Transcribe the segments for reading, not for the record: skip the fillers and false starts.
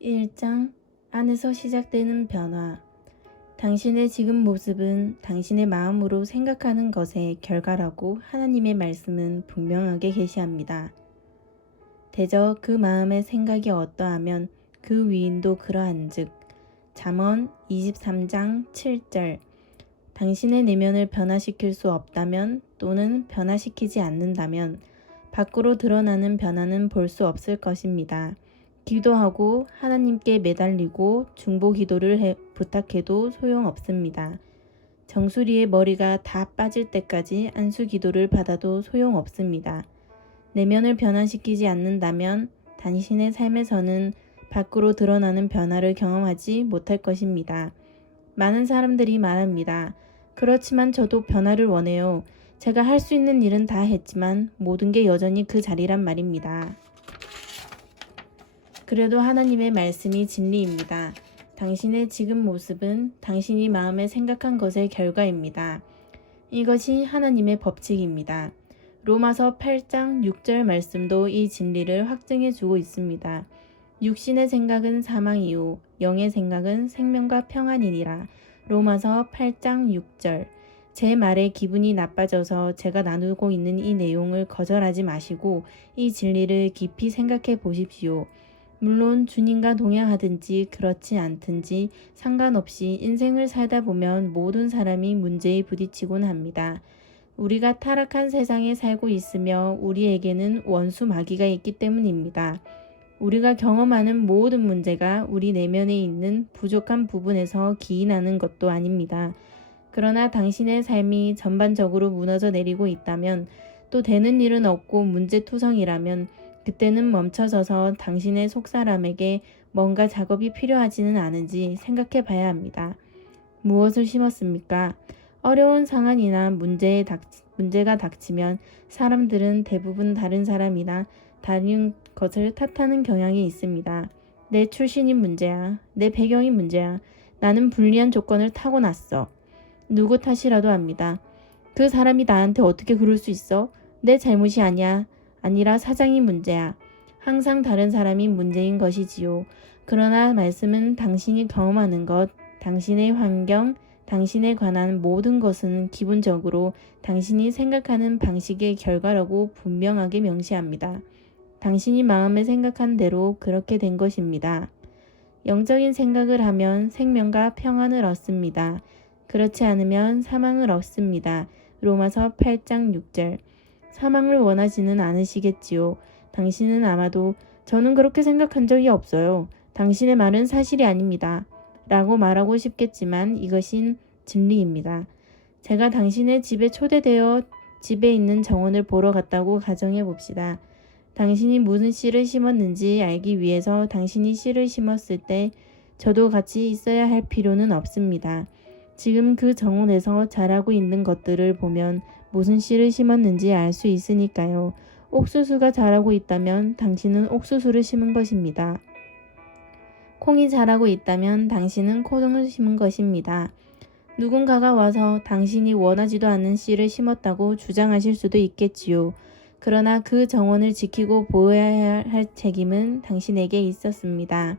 1장 안에서 시작되는 변화. 당신의 지금 모습은 당신의 마음으로 생각하는 것의 결과라고 하나님의 말씀은 분명하게 계시합니다. 대저 그 마음의 생각이 어떠하면 그 위인도 그러한즉. 잠언 23장 7절. 당신의 내면을 변화시킬 수 없다면 또는 변화시키지 않는다면 밖으로 드러나는 변화는 볼 수 없을 것입니다. 기도하고 하나님께 매달리고 중보 기도를 부탁해도 소용없습니다. 정수리의 머리가 다 빠질 때까지 안수 기도를 받아도 소용없습니다. 내면을 변화시키지 않는다면 당신의 삶에서는 밖으로 드러나는 변화를 경험하지 못할 것입니다. 많은 사람들이 말합니다. 그렇지만 저도 변화를 원해요. 제가 할 수 있는 일은 다 했지만 모든 게 여전히 그 자리란 말입니다. 그래도 하나님의 말씀이 진리입니다. 당신의 지금 모습은 당신이 마음에 생각한 것의 결과입니다. 이것이 하나님의 법칙입니다. 로마서 8장 6절 말씀도 이 진리를 확증해 주고 있습니다. 육신의 생각은 사망이요 영의 생각은 생명과 평안이니라. 로마서 8장 6절. 제 말에 기분이 나빠져서 제가 나누고 있는 이 내용을 거절하지 마시고 이 진리를 깊이 생각해 보십시오. 물론 주님과 동행하든지 그렇지 않든지 상관없이 인생을 살다 보면 모든 사람이 문제에 부딪히곤 합니다. 우리가 타락한 세상에 살고 있으며 우리에게는 원수 마귀가 있기 때문입니다. 우리가 경험하는 모든 문제가 우리 내면에 있는 부족한 부분에서 기인하는 것도 아닙니다. 그러나 당신의 삶이 전반적으로 무너져 내리고 있다면 또 되는 일은 없고 문제투성이라면 그때는 멈춰서서 당신의 속사람에게 뭔가 작업이 필요하지는 않은지 생각해 봐야 합니다. 무엇을 심었습니까? 어려운 상황이나 문제가 닥치면 사람들은 대부분 다른 사람이나 다른 것을 탓하는 경향이 있습니다. 내 출신이 문제야. 내 배경이 문제야. 나는 불리한 조건을 타고났어. 누구 탓이라도 합니다. 그 사람이 나한테 어떻게 그럴 수 있어? 내 잘못이 아니라 사장이 문제야. 항상 다른 사람이 문제인 것이지요. 그러나 말씀은 당신이 경험하는 것, 당신의 환경, 당신에 관한 모든 것은 기본적으로 당신이 생각하는 방식의 결과라고 분명하게 명시합니다. 당신이 마음에 생각한 대로 그렇게 된 것입니다. 영적인 생각을 하면 생명과 평안을 얻습니다. 그렇지 않으면 사망을 얻습니다. 로마서 8장 6절. 사망을 원하지는 않으시겠지요. 당신은 아마도 저는 그렇게 생각한 적이 없어요. 당신의 말은 사실이 아닙니다. 라고 말하고 싶겠지만 이것은 진리입니다. 제가 당신의 집에 초대되어 집에 있는 정원을 보러 갔다고 가정해 봅시다. 당신이 무슨 씨를 심었는지 알기 위해서 당신이 씨를 심었을 때 저도 같이 있어야 할 필요는 없습니다. 지금 그 정원에서 자라고 있는 것들을 보면 무슨 씨를 심었는지 알 수 있으니까요. 옥수수가 자라고 있다면 당신은 옥수수를 심은 것입니다. 콩이 자라고 있다면 당신은 콩을 심은 것입니다. 누군가가 와서 당신이 원하지도 않는 씨를 심었다고 주장하실 수도 있겠지요. 그러나 그 정원을 지키고 보호해야 할 책임은 당신에게 있었습니다.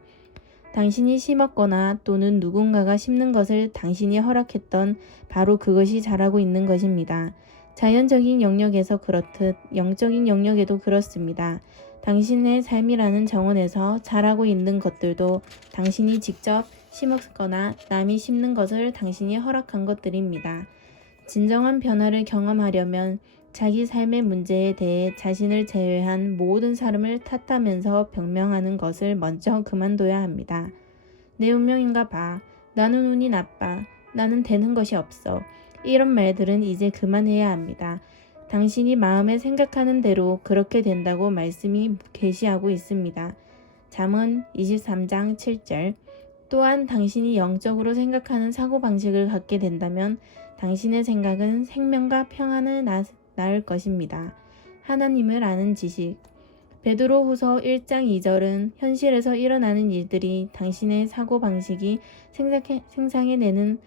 당신이 심었거나 또는 누군가가 심는 것을 당신이 허락했던 바로 그것이 자라고 있는 것입니다. 자연적인 영역에서 그렇듯 영적인 영역에도 그렇습니다. 당신의 삶이라는 정원에서 자라고 있는 것들도 당신이 직접 심었거나 남이 심는 것을 당신이 허락한 것들입니다. 진정한 변화를 경험하려면 자기 삶의 문제에 대해 자신을 제외한 모든 사람을 탓하면서 변명하는 것을 먼저 그만둬야 합니다. 내 운명인가 봐. 나는 운이 나빠. 나는 되는 것이 없어. 이런 말들은 이제 그만해야 합니다. 당신이 마음에 생각하는 대로 그렇게 된다고 말씀이 계시하고 있습니다. 잠언 23장 7절. 또한 당신이 영적으로 생각하는 사고방식을 갖게 된다면 당신의 생각은 생명과 평안을 낳을 것입니다. 하나님을 아는 지식. 베드로후서 1장 2절은 현실에서 일어나는 일들이 당신의 사고방식이 생성해내는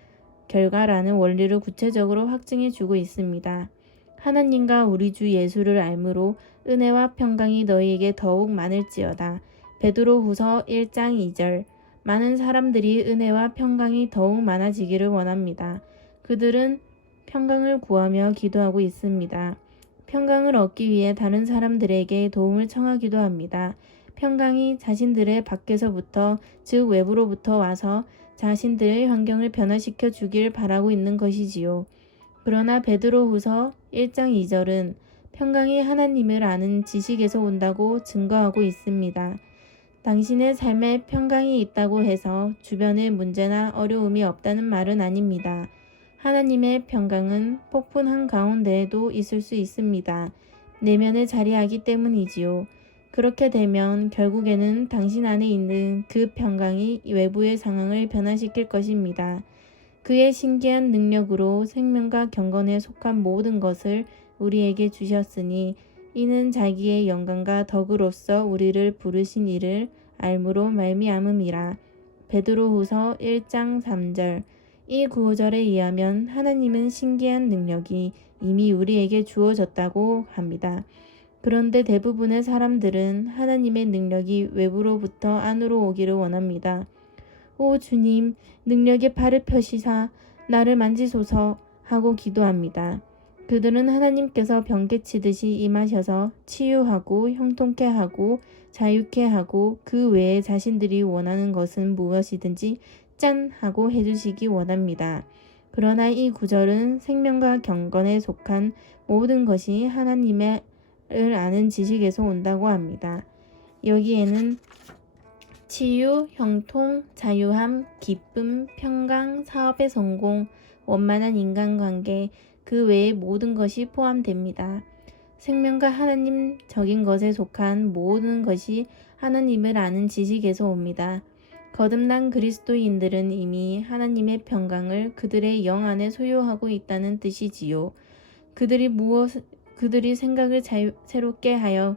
결과라는 원리를 구체적으로 확증해 주고 있습니다. 하나님과 우리 주 예수를 알므로 은혜와 평강이 너희에게 더욱 많을지어다. 베드로후서 1장 2절. 많은 사람들이 은혜와 평강이 더욱 많아지기를 원합니다. 그들은 평강을 구하며 기도하고 있습니다. 평강을 얻기 위해 다른 사람들에게 도움을 청하기도 합니다. 평강이 자신들의 밖에서부터, 즉 외부로부터 와서 자신들의 환경을 변화시켜 주길 바라고 있는 것이지요. 그러나 베드로후서 1장 2절은 평강이 하나님을 아는 지식에서 온다고 증거하고 있습니다. 당신의 삶에 평강이 있다고 해서 주변에 문제나 어려움이 없다는 말은 아닙니다. 하나님의 평강은 폭풍 한가운데에도 있을 수 있습니다. 내면에 자리하기 때문이지요. 그렇게 되면 결국에는 당신 안에 있는 그 평강이 외부의 상황을 변화시킬 것입니다. 그의 신기한 능력으로 생명과 경건에 속한 모든 것을 우리에게 주셨으니 이는 자기의 영광과 덕으로서 우리를 부르신 이를 알므로 말미암음이라. 베드로후서 1장 3절. 이 구절에 의하면 하나님은 신기한 능력이 이미 우리에게 주어졌다고 합니다. 그런데 대부분의 사람들은 하나님의 능력이 외부로부터 안으로 오기를 원합니다. 오 주님, 능력의 팔을 펴시사 나를 만지소서 하고 기도합니다. 그들은 하나님께서 번개치듯이 임하셔서 치유하고 형통케 하고 자유케 하고 그 외에 자신들이 원하는 것은 무엇이든지 짠 하고 해주시기 원합니다. 그러나 이 구절은 생명과 경건에 속한 모든 것이 하나님을 아는 지식에서 온다고 합니다. 여기에는 치유, 형통, 자유함, 기쁨, 평강, 사업의 성공, 원만한 인간관계, 그 외의 모든 것이 포함됩니다. 생명과 하나님적인 것에 속한 모든 것이 하나님을 아는 지식에서 옵니다. 거듭난 그리스도인들은 이미 하나님의 평강을 그들의 영 안에 소유하고 있다는 뜻이지요. 그들이 생각을 새롭게 하여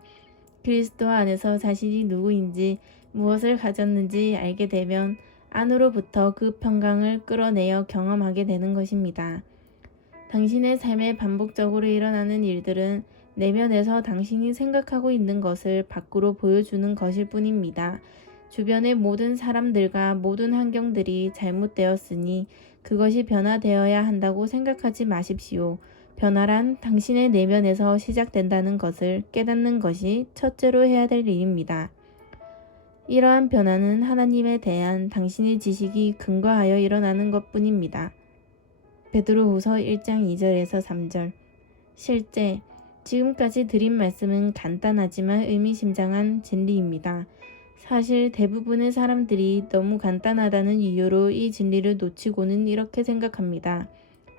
그리스도 안에서 자신이 누구인지 무엇을 가졌는지 알게 되면 안으로부터 그 평강을 끌어내어 경험하게 되는 것입니다. 당신의 삶에 반복적으로 일어나는 일들은 내면에서 당신이 생각하고 있는 것을 밖으로 보여주는 것일 뿐입니다. 주변의 모든 사람들과 모든 환경들이 잘못되었으니 그것이 변화되어야 한다고 생각하지 마십시오. 변화란 당신의 내면에서 시작된다는 것을 깨닫는 것이 첫째로 해야 될 일입니다. 이러한 변화는 하나님에 대한 당신의 지식이 근거하여 일어나는 것뿐입니다. 베드로후서 1장 2절에서 3절. 실제 지금까지 드린 말씀은 간단하지만 의미심장한 진리입니다. 사실 대부분의 사람들이 너무 간단하다는 이유로 이 진리를 놓치고는 이렇게 생각합니다.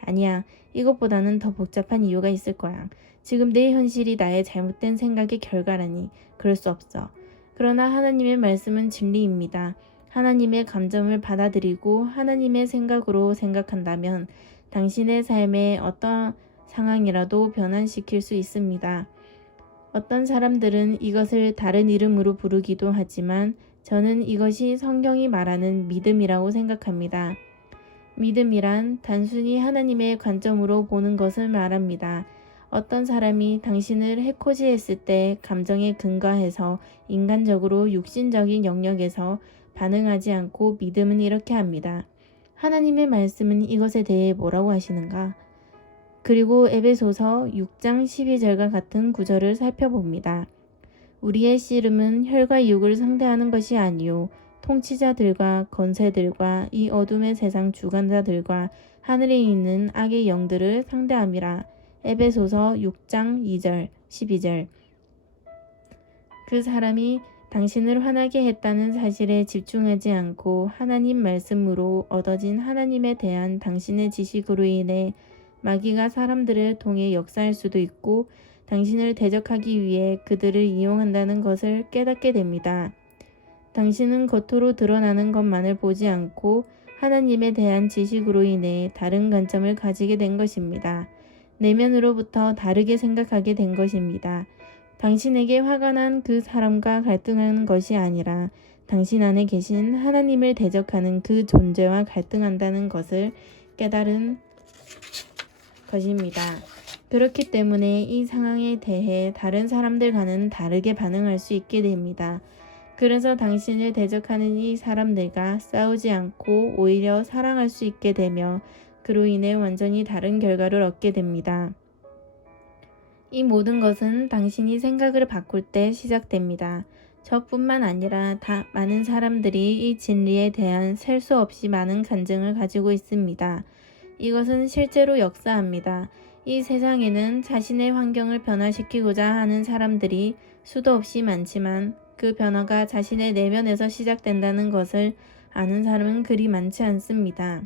아니야, 이것보다는 더 복잡한 이유가 있을 거야. 지금 내 현실이 나의 잘못된 생각의 결과라니 그럴 수 없어. 그러나 하나님의 말씀은 진리입니다. 하나님의 감정을 받아들이고 하나님의 생각으로 생각한다면 당신의 삶의 어떤 상황이라도 변환시킬 수 있습니다. 어떤 사람들은 이것을 다른 이름으로 부르기도 하지만 저는 이것이 성경이 말하는 믿음이라고 생각합니다. 믿음이란 단순히 하나님의 관점으로 보는 것을 말합니다. 어떤 사람이 당신을 해코지했을 때 감정에 근거해서 인간적으로 육신적인 영역에서 반응하지 않고 믿음은 이렇게 합니다. 하나님의 말씀은 이것에 대해 뭐라고 하시는가? 그리고 에베소서 6장 12절과 같은 구절을 살펴봅니다. 우리의 씨름은 혈과 육을 상대하는 것이 아니요 통치자들과 권세들과 이 어둠의 세상 주관자들과 하늘에 있는 악의 영들을 상대함이라. 에베소서 6장 2절 12절. 그 사람이 당신을 화나게 했다는 사실에 집중하지 않고 하나님 말씀으로 얻어진 하나님에 대한 당신의 지식으로 인해 마귀가 사람들을 통해 역사할 수도 있고 당신을 대적하기 위해 그들을 이용한다는 것을 깨닫게 됩니다. 당신은 겉으로 드러나는 것만을 보지 않고 하나님에 대한 지식으로 인해 다른 관점을 가지게 된 것입니다. 내면으로부터 다르게 생각하게 된 것입니다. 당신에게 화가 난 그 사람과 갈등하는 것이 아니라 당신 안에 계신 하나님을 대적하는 그 존재와 갈등한다는 것을 깨달은 것입니다. 그렇기 때문에 이 상황에 대해 다른 사람들과는 다르게 반응할 수 있게 됩니다. 그래서 당신을 대적하는 이 사람들과 싸우지 않고 오히려 사랑할 수 있게 되며 그로 인해 완전히 다른 결과를 얻게 됩니다. 이 모든 것은 당신이 생각을 바꿀 때 시작됩니다. 저뿐만 아니라 많은 사람들이 이 진리에 대한 셀 수 없이 많은 간증을 가지고 있습니다. 이것은 실제로 역사합니다. 이 세상에는 자신의 환경을 변화시키고자 하는 사람들이 수도 없이 많지만 그 변화가 자신의 내면에서 시작된다는 것을 아는 사람은 그리 많지 않습니다.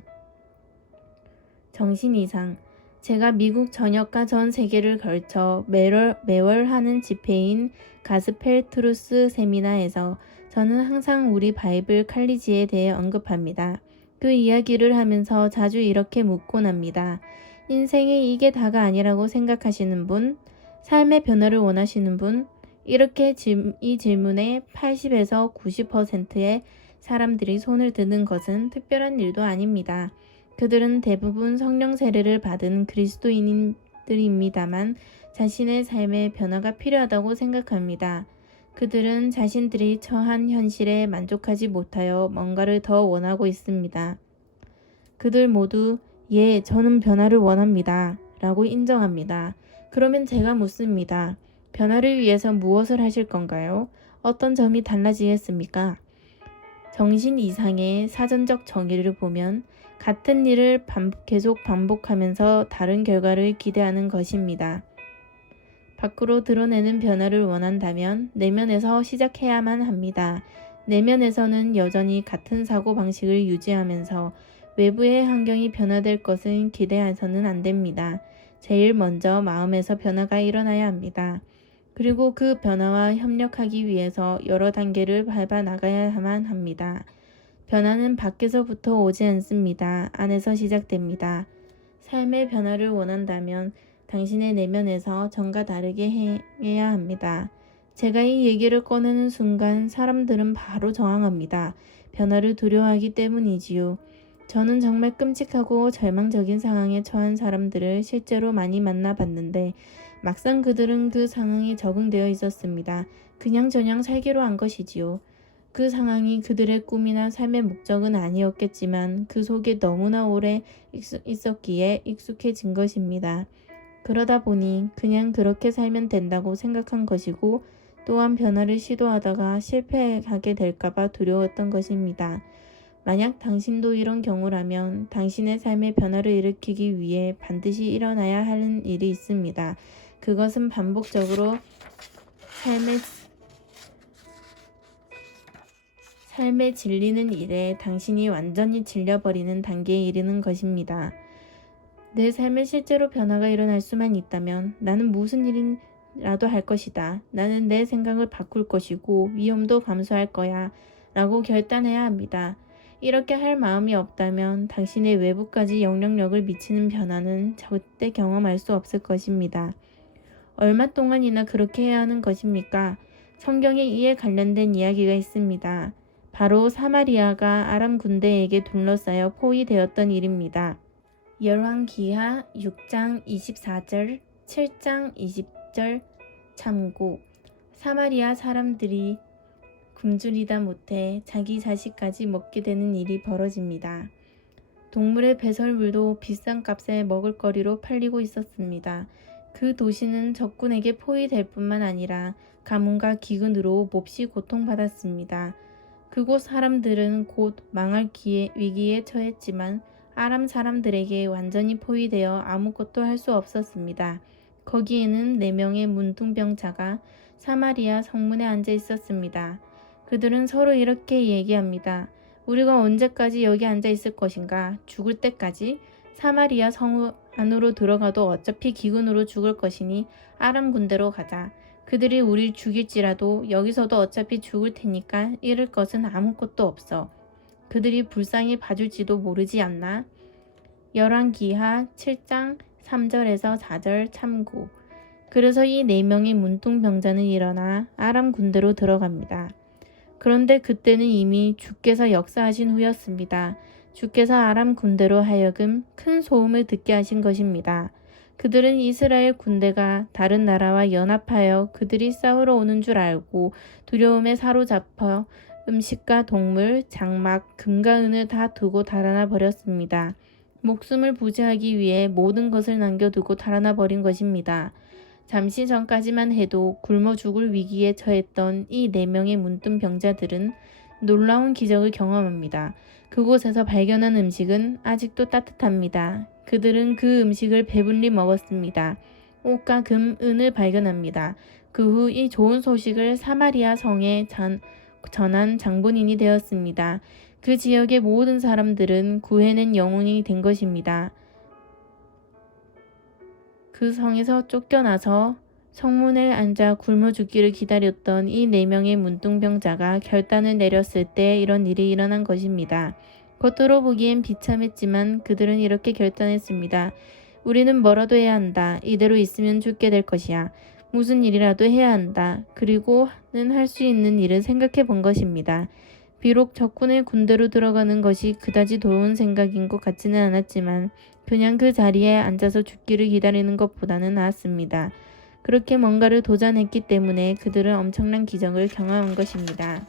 정신 이상. 제가 미국 전역과 전 세계를 걸쳐 매월 하는 집회인 가스펠 트루스 세미나에서 저는 항상 우리 바이블 칼리지에 대해 언급합니다. 그 이야기를 하면서 자주 이렇게 묻곤 합니다. 인생에 이게 다가 아니라고 생각하시는 분? 삶의 변화를 원하시는 분? 이렇게 이 질문에 80에서 90%의 사람들이 손을 드는 것은 특별한 일도 아닙니다. 그들은 대부분 성령 세례를 받은 그리스도인들입니다만 자신의 삶의 변화가 필요하다고 생각합니다. 그들은 자신들이 처한 현실에 만족하지 못하여 뭔가를 더 원하고 있습니다. 그들 모두 예, 저는 변화를 원합니다. 라고 인정합니다. 그러면 제가 묻습니다. 변화를 위해서 무엇을 하실 건가요? 어떤 점이 달라지겠습니까? 정신 이상의 사전적 정의를 보면 같은 일을 계속 반복하면서 다른 결과를 기대하는 것입니다. 밖으로 드러내는 변화를 원한다면 내면에서 시작해야만 합니다. 내면에서는 여전히 같은 사고방식을 유지하면서 외부의 환경이 변화될 것은 기대해서는 안 됩니다. 제일 먼저 마음에서 변화가 일어나야 합니다. 그리고 그 변화와 협력하기 위해서 여러 단계를 밟아 나가야만 합니다. 변화는 밖에서부터 오지 않습니다. 안에서 시작됩니다. 삶의 변화를 원한다면 당신의 내면에서 전과 다르게 행해야 합니다. 제가 이 얘기를 꺼내는 순간 사람들은 바로 저항합니다. 변화를 두려워하기 때문이지요. 저는 정말 끔찍하고 절망적인 상황에 처한 사람들을 실제로 많이 만나봤는데 막상 그들은 그 상황에 적응되어 있었습니다. 그냥저냥 살기로 한 것이지요. 그 상황이 그들의 꿈이나 삶의 목적은 아니었겠지만 그 속에 너무나 오래 있었기에 익숙해진 것입니다. 그러다 보니 그냥 그렇게 살면 된다고 생각한 것이고 또한 변화를 시도하다가 실패하게 될까봐 두려웠던 것입니다. 만약 당신도 이런 경우라면 당신의 삶의 변화를 일으키기 위해 반드시 일어나야 하는 일이 있습니다. 그것은 반복적으로 삶에 질리는 일에 당신이 완전히 질려버리는 단계에 이르는 것입니다. 내 삶에 실제로 변화가 일어날 수만 있다면 나는 무슨 일이라도 할 것이다. 나는 내 생각을 바꿀 것이고 위험도 감수할 거야. 라고 결단해야 합니다. 이렇게 할 마음이 없다면 당신의 외부까지 영향력을 미치는 변화는 절대 경험할 수 없을 것입니다. 얼마 동안이나 그렇게 해야 하는 것입니까? 성경에 이에 관련된 이야기가 있습니다. 바로 사마리아가 아람 군대에게 둘러싸여 포위되었던 일입니다. 열왕기하 6장 24절, 7장 20절 참고. 사마리아 사람들이 굶주리다 못해 자기 자식까지 먹게 되는 일이 벌어집니다. 동물의 배설물도 비싼 값에 먹을거리로 팔리고 있었습니다. 그 도시는 적군에게 포위될 뿐만 아니라 가뭄과 기근으로 몹시 고통받았습니다. 그곳 사람들은 곧 망할 위기에 처했지만 아람 사람들에게 완전히 포위되어 아무것도 할 수 없었습니다. 거기에는 4명의 문둥병자가 사마리아 성문에 앉아 있었습니다. 그들은 서로 이렇게 얘기합니다. 우리가 언제까지 여기 앉아 있을 것인가? 죽을 때까지? 사마리아 성 안으로 들어가도 어차피 기근으로 죽을 것이니 아람 군대로 가자. 그들이 우릴 죽일지라도 여기서도 어차피 죽을 테니까 잃을 것은 아무것도 없어. 그들이 불쌍히 봐줄지도 모르지 않나? 열왕기하 7장 3절에서 4절 참고. 그래서 이 4명의 문둥병자는 일어나 아람 군대로 들어갑니다. 그런데 그때는 이미 주께서 역사하신 후였습니다. 주께서 아람 군대로 하여금 큰 소음을 듣게 하신 것입니다. 그들은 이스라엘 군대가 다른 나라와 연합하여 그들이 싸우러 오는 줄 알고 두려움에 사로잡혀 음식과 동물, 장막, 금과 은을 다 두고 달아나 버렸습니다. 목숨을 부지하기 위해 모든 것을 남겨두고 달아나 버린 것입니다. 잠시 전까지만 해도 굶어 죽을 위기에 처했던 이 4명의 문둥병자들은 놀라운 기적을 경험합니다. 그곳에서 발견한 음식은 아직도 따뜻합니다. 그들은 그 음식을 배불리 먹었습니다. 옷과 금, 은을 발견합니다. 그 후 이 좋은 소식을 사마리아 성에 전한 장본인이 되었습니다. 그 지역의 모든 사람들은 구해낸 영혼이 된 것입니다. 그 성에서 쫓겨나서 성문에 앉아 굶어 죽기를 기다렸던 이 4명의 문둥병자가 결단을 내렸을 때 이런 일이 일어난 것입니다. 겉으로 보기엔 비참했지만 그들은 이렇게 결단했습니다. 우리는 뭐라도 해야 한다. 이대로 있으면 죽게 될 것이야. 무슨 일이라도 해야 한다. 그리고는 할 수 있는 일을 생각해 본 것입니다. 비록 적군의 군대로 들어가는 것이 그다지 좋은 생각인 것 같지는 않았지만 그냥 그 자리에 앉아서 죽기를 기다리는 것보다는 나았습니다. 그렇게 뭔가를 도전했기 때문에 그들은 엄청난 기적을 경험한 것입니다.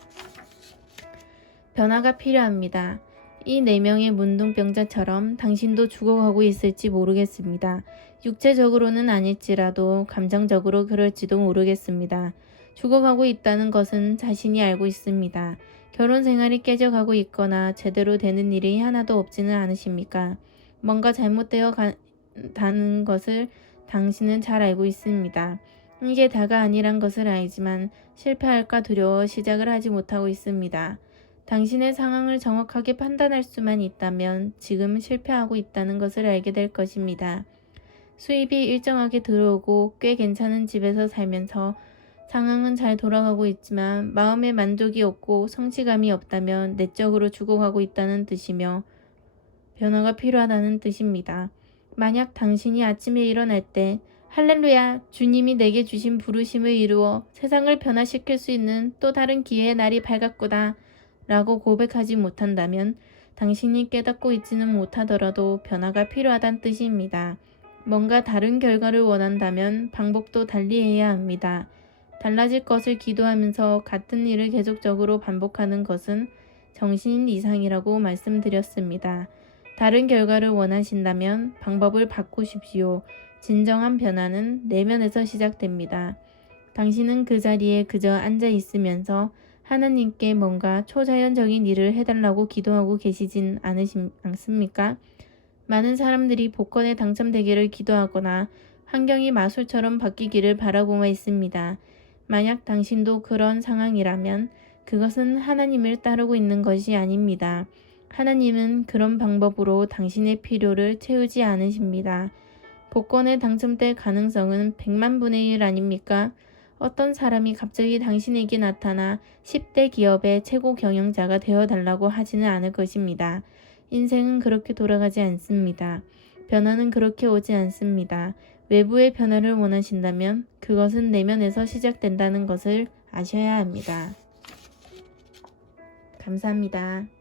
변화가 필요합니다. 이 4명의 문둥병자처럼 당신도 죽어가고 있을지 모르겠습니다. 육체적으로는 아닐지라도 감정적으로 그럴지도 모르겠습니다. 죽어가고 있다는 것은 자신이 알고 있습니다. 결혼 생활이 깨져가고 있거나 제대로 되는 일이 하나도 없지는 않으십니까? 뭔가 잘못되어 가는 것을 당신은 잘 알고 있습니다. 이게 다가 아니란 것을 알지만 실패할까 두려워 시작을 하지 못하고 있습니다. 당신의 상황을 정확하게 판단할 수만 있다면 지금 실패하고 있다는 것을 알게 될 것입니다. 수입이 일정하게 들어오고 꽤 괜찮은 집에서 살면서 상황은 잘 돌아가고 있지만 마음의 만족이 없고 성취감이 없다면 내적으로 죽어가고 있다는 뜻이며 변화가 필요하다는 뜻입니다. 만약 당신이 아침에 일어날 때 할렐루야, 주님이 내게 주신 부르심을 이루어 세상을 변화시킬 수 있는 또 다른 기회의 날이 밝았구나 라고 고백하지 못한다면 당신이 깨닫고 있지는 못하더라도 변화가 필요하다는 뜻입니다. 뭔가 다른 결과를 원한다면 방법도 달리해야 합니다. 달라질 것을 기도하면서 같은 일을 계속적으로 반복하는 것은 정신 이상이라고 말씀드렸습니다. 다른 결과를 원하신다면 방법을 바꾸십시오. 진정한 변화는 내면에서 시작됩니다. 당신은 그 자리에 그저 앉아 있으면서 하나님께 뭔가 초자연적인 일을 해달라고 기도하고 계시진 않습니까? 많은 사람들이 복권에 당첨되기를 기도하거나 환경이 마술처럼 바뀌기를 바라고만 있습니다. 만약 당신도 그런 상황이라면 그것은 하나님을 따르고 있는 것이 아닙니다. 하나님은 그런 방법으로 당신의 필요를 채우지 않으십니다. 복권에 당첨될 가능성은 100만 분의 1 아닙니까? 어떤 사람이 갑자기 당신에게 나타나 10대 기업의 최고 경영자가 되어달라고 하지는 않을 것입니다. 인생은 그렇게 돌아가지 않습니다. 변화는 그렇게 오지 않습니다. 외부의 변화를 원하신다면 그것은 내면에서 시작된다는 것을 아셔야 합니다. 감사합니다.